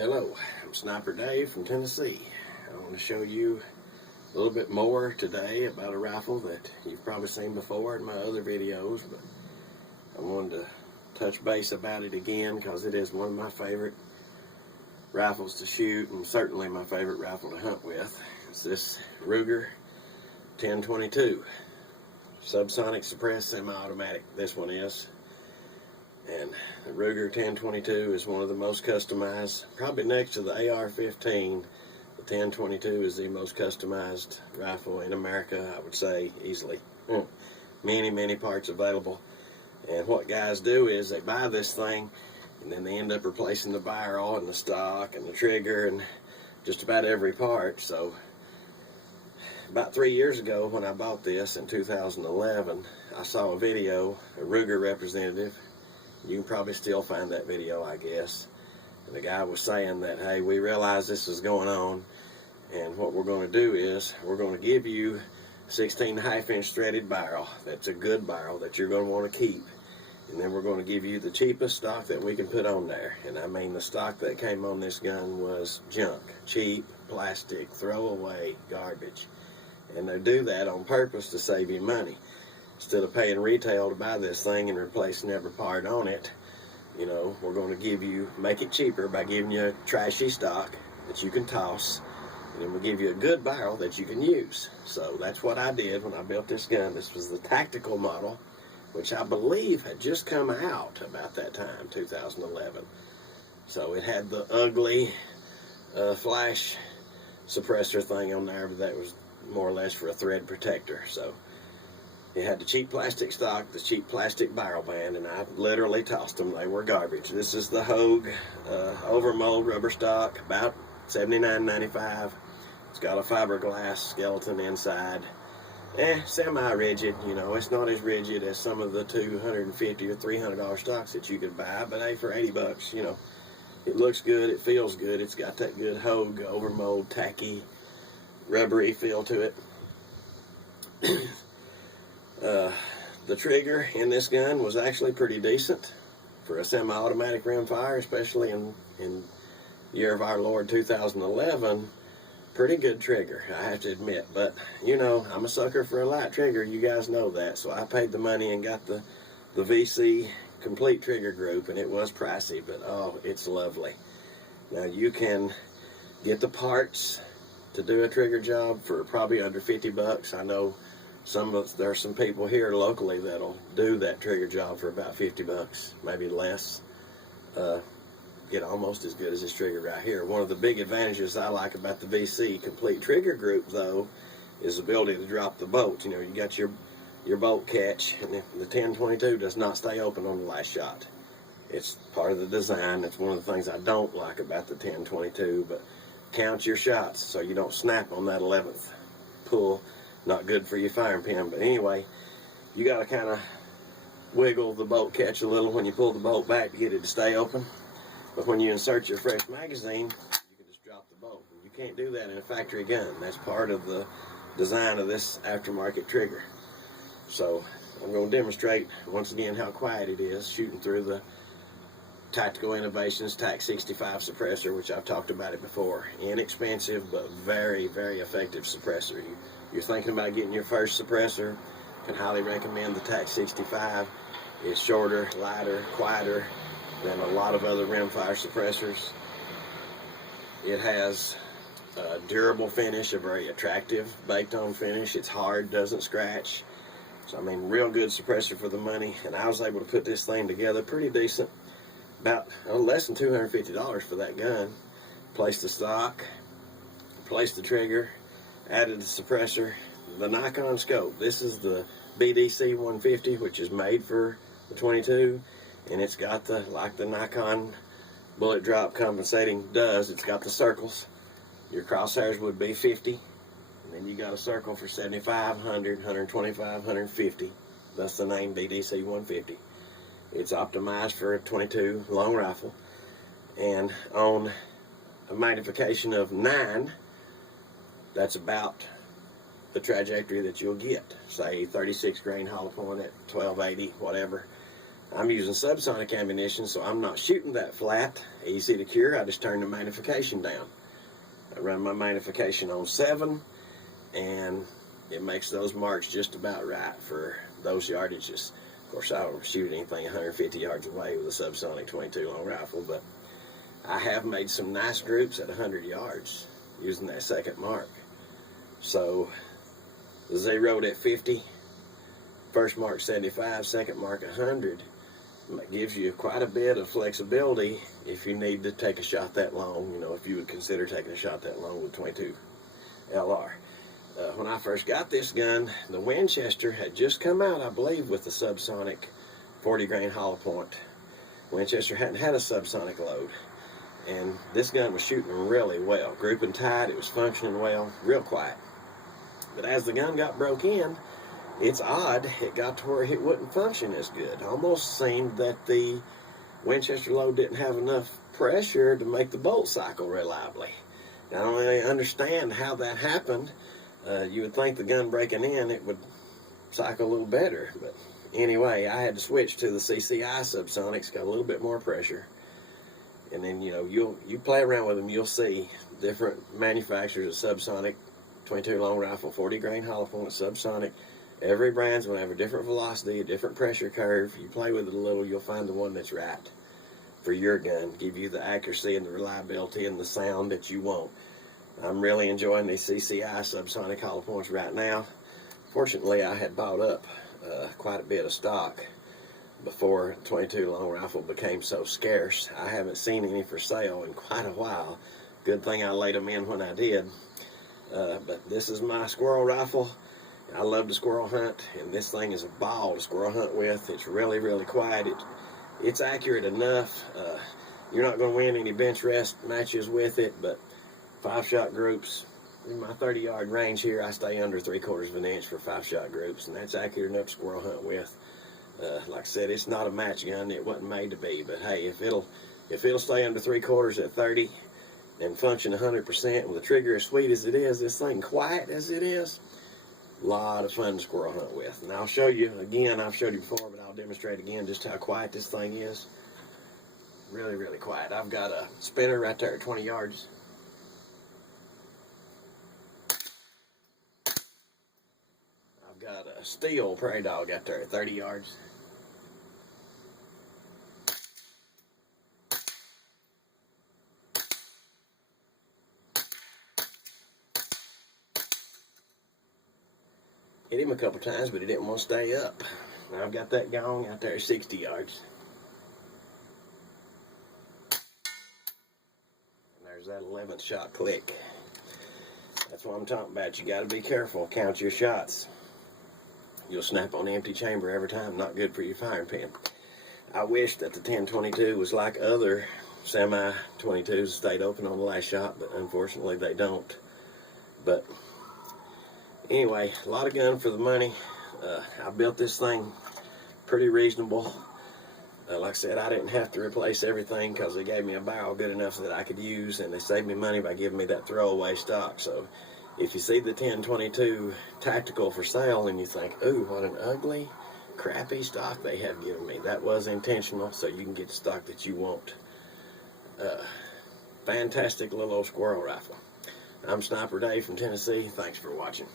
Hello, I'm Sniper Dave from Tennessee. I want to show you a little bit more today about a rifle that you've probably seen before in my other videos, but I wanted to touch base about it again because it is one of my favorite rifles to shoot and certainly my favorite rifle to hunt with. It's this Ruger 1022 subsonic suppressed semi-automatic. This one is. And the Ruger 1022 is one of the most customized, probably next to the AR-15. The 1022 is the most customized rifle in America, I would say, easily. Many parts available. And what guys do is they buy this thing and then they end up replacing the barrel and the stock and the trigger and just about every part. So about 3 years ago when I bought this in 2011, I saw a video, a Ruger representative. You can probably still find that video, I guess. And the guy was saying that, hey, we realize this is going on, and what we're going to do is we're going to give you a 16.5-inch threaded barrel. That's a good barrel that you're going to want to keep. And then we're going to give you the cheapest stock that we can put on there. And I mean, the stock that came on this gun was junk, cheap, plastic, throwaway, garbage. And they do that on purpose to save you money. Instead of paying retail to buy this thing and replacing every part on it, you know, we're going to make it cheaper by giving you a trashy stock that you can toss, and then we'll give you a good barrel that you can use. So that's what I did when I built this gun. This was the tactical model, which I believe had just come out about that time, 2011. So it had the ugly flash suppressor thing on there, but that was more or less for a thread protector. So it had the cheap plastic stock, the cheap plastic barrel band, and I literally tossed them. They were garbage. This is the Hogue overmold rubber stock, about $79.95. It's got a fiberglass skeleton inside. Semi-rigid, you know. It's not as rigid as some of the $250 or $300 stocks that you could buy, but hey, for 80 bucks, you know, it looks good, it feels good. It's got that good Hogue overmold, tacky, rubbery feel to it. The trigger in this gun was actually pretty decent for a semi-automatic rimfire, especially in the year of our Lord 2011. Pretty good trigger, I have to admit. But you know, I'm a sucker for a light trigger. You guys know that. So I paid the money and got the VC complete trigger group, and it was pricey, but oh, it's lovely. Now you can get the parts to do a trigger job for probably under 50 bucks. I know there are some people here locally that'll do that trigger job for about 50 bucks, maybe less. Get almost as good as this trigger right here. One of the big advantages I like about the VC complete trigger group, though, is the ability to drop the bolt. You know, you got your bolt catch, and the 1022 does not stay open on the last shot. It's part of the design. It's one of the things I don't like about the 1022, but count your shots so you don't snap on that 11th pull. Not good for your firing pin, but anyway, you got to kind of wiggle the bolt catch a little when you pull the bolt back to get it to stay open. But when you insert your fresh magazine, you can just drop the bolt. You can't do that in a factory gun. That's part of the design of this aftermarket trigger. So I'm going to demonstrate once again how quiet it is shooting through the Tactical Innovations TAC 65 suppressor, which I've talked about it before. Inexpensive but very effective suppressor. You're thinking about getting your first suppressor, can highly recommend the TAC 65. It's shorter, lighter, quieter than a lot of other rimfire suppressors. It has a durable finish, a very attractive baked on finish. It's hard, doesn't scratch. So I mean, real good suppressor for the money, and I was able to put this thing together pretty decent. About less than $250 for that gun. Placed the stock, placed the trigger, added the suppressor, the Nikon scope. This is the BDC 150, which is made for the 22, and it's got like the Nikon bullet drop compensating does. It's got the circles. Your crosshairs would be 50, and then you got a circle for 75, 100, 125, 150. That's the name BDC 150. It's optimized for a 22 long rifle, and on a magnification of 9, that's about the trajectory that you'll get. Say 36 grain hollow point at 1280, whatever. I'm using subsonic ammunition, so I'm not shooting that flat. Easy to cure. I just turn the magnification down. I run my magnification on 7, and it makes those marks just about right for those yardages. Of course, I don't shoot anything 150 yards away with a subsonic 22 long rifle, but I have made some nice groups at 100 yards using that second mark. So the zeroed at 50, first mark 75, second mark 100. That gives you quite a bit of flexibility if you need to take a shot that long, if you would consider taking a shot that long with 22 LR. When I first got this gun, the Winchester had just come out, I believe, with the subsonic 40 grain hollow point. Winchester hadn't had a subsonic load, and this gun was shooting really well. Grouping tight, it was functioning well, real quiet. But as the gun got broke in, it's odd, it got to where it wouldn't function as good. Almost seemed that the Winchester load didn't have enough pressure to make the bolt cycle reliably. I don't really understand how that happened. You would think the gun breaking in, it would cycle a little better. But anyway, I had to switch to the CCI subsonics, got a little bit more pressure. And then, you play around with them, you'll see different manufacturers of subsonic 22 long rifle, 40 grain hollow point subsonic. Every brand's going to have a different velocity, a different pressure curve. You play with it a little, you'll find the one that's right for your gun, give you the accuracy and the reliability and the sound that you want. I'm really enjoying these CCI subsonic hollow points right now. Fortunately, I had bought up quite a bit of stock before 22 long rifle became so scarce. I haven't seen any for sale in quite a while. Good thing I laid them in when I did. But this is my squirrel rifle. I love to squirrel hunt, and this thing is a ball to squirrel hunt with. It's really, really quiet. It's accurate enough. You're not going to win any bench rest matches with it, but 5-shot groups, in my 30-yard range here, I stay under 3/4 of an inch for 5-shot groups, and that's accurate enough to squirrel hunt with. Like I said, it's not a match gun. It wasn't made to be, but hey, if it'll stay under 3/4 at 30 and function 100% with a trigger as sweet as it is, this thing quiet as it is, a lot of fun to squirrel hunt with. And I'll show you again, I've showed you before, but I'll demonstrate again just how quiet this thing is. Really, really quiet. I've got a spinner right there at 20 yards. I've got a steel prairie dog out there at 30 yards. Hit him a couple times, but he didn't want to stay up. Now I've got that gong out there at 60 yards. And there's that 11th shot click. That's what I'm talking about. You got to be careful. Count your shots. You'll snap on the empty chamber every time. Not good for your firing pin. I wish that the 1022 was like other semi-22s, stayed open on the last shot, but unfortunately they don't. But anyway, a lot of gun for the money. I built this thing pretty reasonable. Like I said, I didn't have to replace everything because they gave me a barrel good enough that I could use, and they saved me money by giving me that throwaway stock. So if you see the 1022 tactical for sale and you think, ooh, what an ugly, crappy stock they have given me, that was intentional, so you can get the stock that you want. Fantastic little old squirrel rifle. I'm Sniper Dave from Tennessee. Thanks for watching.